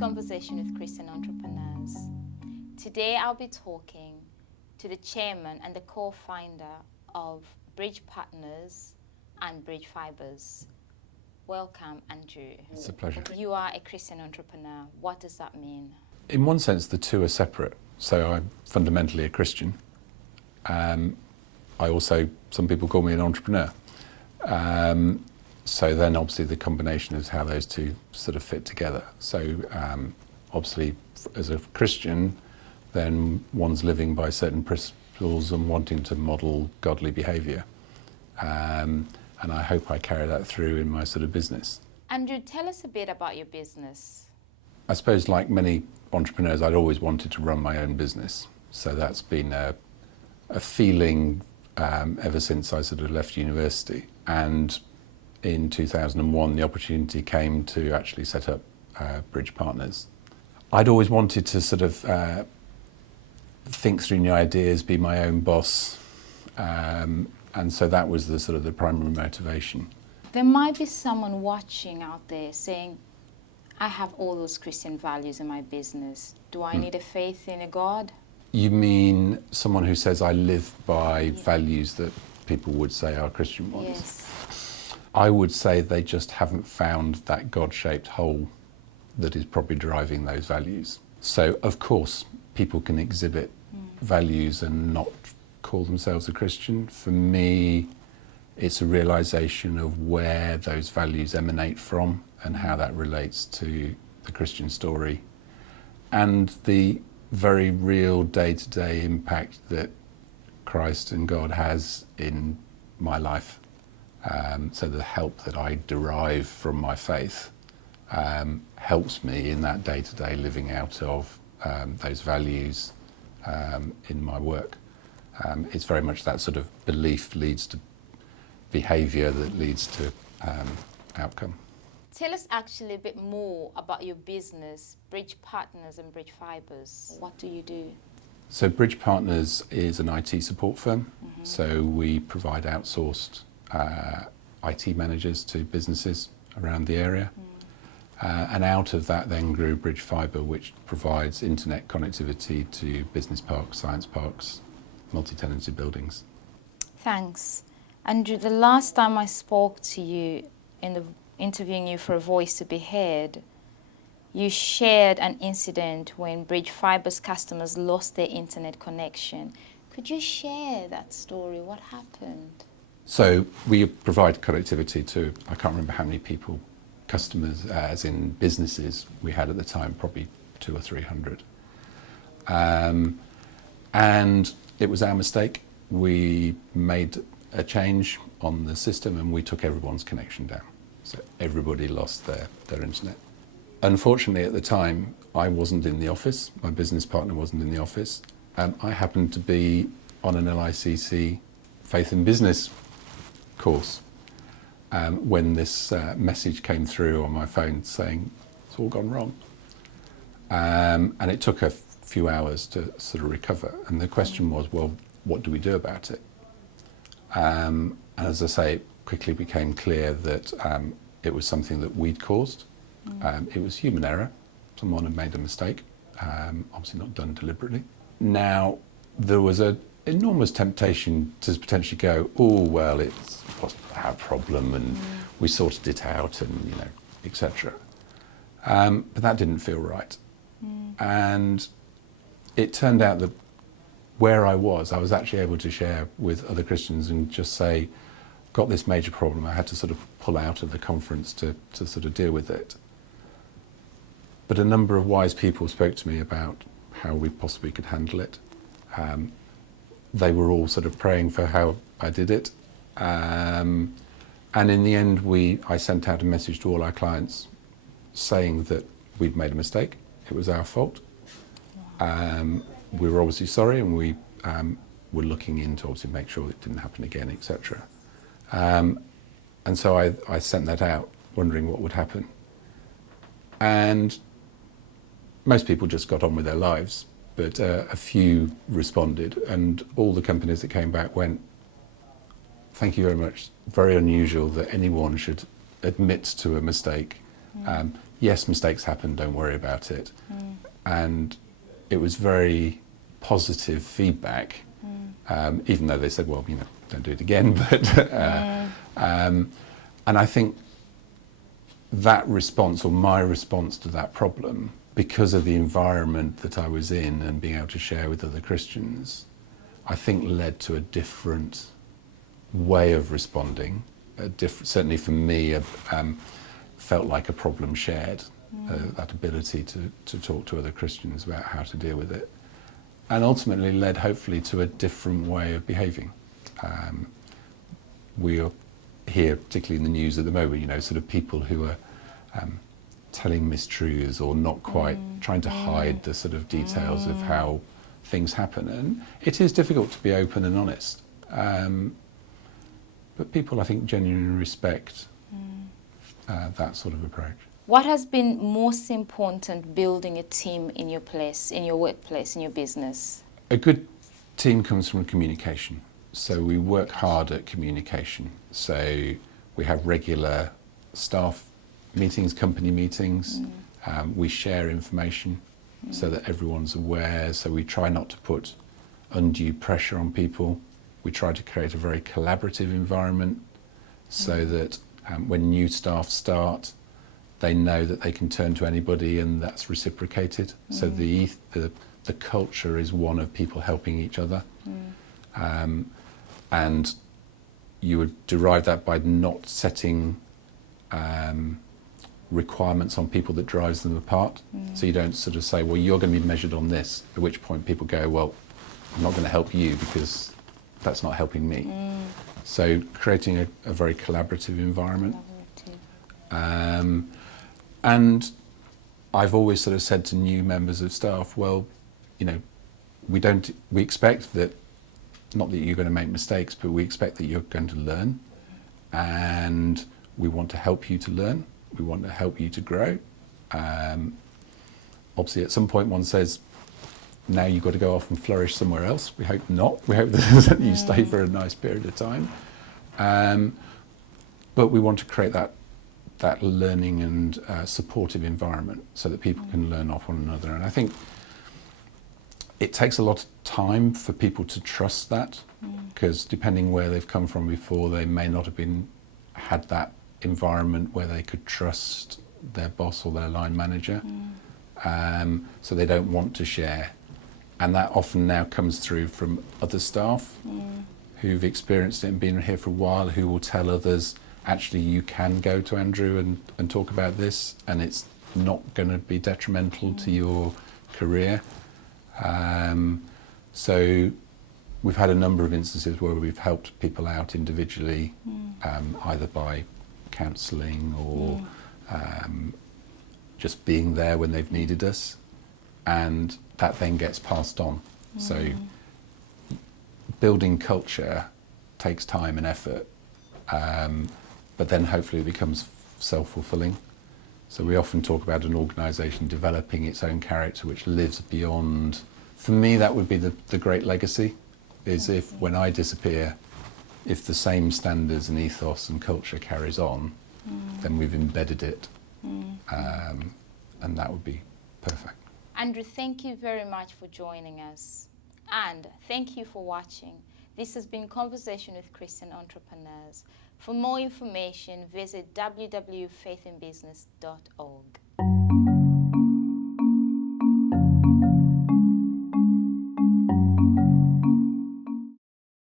Conversation with Christian Entrepreneurs. Today I'll be talking to the chairman and the co-founder of Bridge Partners and Bridge Fibers. Welcome, Andrew. It's a pleasure. You are a Christian entrepreneur. What does that mean? In one sense, the two are separate. So I'm fundamentally a Christian. Some people call me an entrepreneur. So then obviously the combination is how those two sort of fit together. So obviously as a Christian, then one's living by certain principles and wanting to model godly behaviour. And I hope I carry that through in my sort of business. Andrew, tell us a bit about your business. I suppose like many entrepreneurs, I'd always wanted to run my own business. So that's been a feeling ever since I sort of left university. And in 2001, the opportunity came to actually set up Bridge Partners. I'd always wanted to sort of think through new ideas, be my own boss. And so that was the primary motivation. There might be someone watching out there saying, I have all those Christian values in my business. Do I need a faith in a God? You mean someone who says, I live by values that people would say are Christian ones? Yes. I would say they just haven't found that God-shaped hole that is probably driving those values. So, of course, people can exhibit values and not call themselves a Christian. For me, it's a realization of where those values emanate from and how that relates to the Christian story and the very real day-to-day impact that Christ and God has in my life. So the help that I derive from my faith helps me in that day-to-day living out of those values in my work. It's very much that sort of belief leads to behaviour that leads to outcome. Tell us actually a bit more about your business, Bridge Partners and Bridge Fibers. What do you do? So Bridge Partners is an IT support firm. So we provide outsourced IT managers to businesses around the area. And out of that then grew Bridge Fiber, which provides internet connectivity to business parks, science parks, multi-tenancy buildings. Thanks. Andrew, the last time I spoke to you interviewing you for A Voice to Be Heard, you shared an incident when Bridge Fiber's customers lost their internet connection. Could you share that story? What happened? So we provide connectivity to, I can't remember how many people, customers, as in businesses we had at the time, probably 200 or 300. And it was our mistake. We made a change on the system and we took everyone's connection down. So everybody lost their internet. Unfortunately at the time, I wasn't in the office, my business partner wasn't in the office. I happened to be on an LICC Faith in Business course when this message came through on my phone saying it's all gone wrong. And it took a few hours to sort of recover. And the question was, well, what do we do about it? And as I say, it quickly became clear that it was something that we'd caused. It was human error. Someone had made a mistake, obviously not done deliberately. Now, there was an enormous temptation to potentially go, oh, well, it wasn't our problem and we sorted it out and, etc. But that didn't feel right. And it turned out that where I was actually able to share with other Christians and just say, got this major problem, I had to sort of pull out of the conference to sort of deal with it. But a number of wise people spoke to me about how we possibly could handle it. They were all sort of praying for how I did it. And in the end, I sent out a message to all our clients saying that we'd made a mistake, it was our fault. We were obviously sorry and we were looking into obviously make sure it didn't happen again, etc. And so I sent that out wondering what would happen. And most people just got on with their lives, but a few responded and all the companies that came back went, thank you very much. Very unusual that anyone should admit to a mistake Yes, mistakes happen, don't worry about it. And it was very positive feedback, even though they said, well, you know, don't do it again. But and I think that response, or my response to that problem, because of the environment that I was in and being able to share with other Christians, I think led to a different way of responding. Certainly for me, felt like a problem shared, that ability to talk to other Christians about how to deal with it, and ultimately led hopefully to a different way of behaving. We are here, particularly in the news at the moment, you know, sort of people who are telling mistruths or not quite trying to hide the sort of details of how things happen. And it is difficult to be open and honest. But people, I think, genuinely respect that sort of approach. What has been most important building a team in your place, in your workplace, in your business? A good team comes from communication. So we work hard at communication. So we have regular staff meetings, company meetings. We share information so that everyone's aware. So we try not to put undue pressure on people. We try to create a very collaborative environment so that when new staff start, they know that they can turn to anybody and that's reciprocated. So the culture is one of people helping each other. And you would derive that by not setting requirements on people that drives them apart. So you don't sort of say, well, you're going to be measured on this, at which point people go, well, I'm not going to help you because that's not helping me. So creating a very collaborative environment. And I've always sort of said to new members of staff, well, you know, we expect that, not that you're going to make mistakes, but we expect that you're going to learn, and we want to help you to learn. We want to help you to grow. Obviously, at some point, one says, now you've got to go off and flourish somewhere else. We hope not. We hope that you stay for a nice period of time. But we want to create that learning and supportive environment so that people can learn off one another. And I think it takes a lot of time for people to trust that, because depending where they've come from before, they may not have had that environment where they could trust their boss or their line manager. So they don't want to share. And that often now comes through from other staff who've experienced it and been here for a while, who will tell others, actually, you can go to Andrew and talk about this, and it's not going to be detrimental to your career. So we've had a number of instances where we've helped people out individually, either by counselling or just being there when they've needed us, and that then gets passed on. So building culture takes time and effort, but then hopefully it becomes self-fulfilling. So we often talk about an organisation developing its own character which lives beyond. For me, that would be the great legacy, is if when I disappear, if the same standards and ethos and culture carries on, then we've embedded it, and that would be perfect. Andrew, thank you very much for joining us, and thank you for watching. This has been Conversation with Christian Entrepreneurs. For more information, visit www.faithinbusiness.org.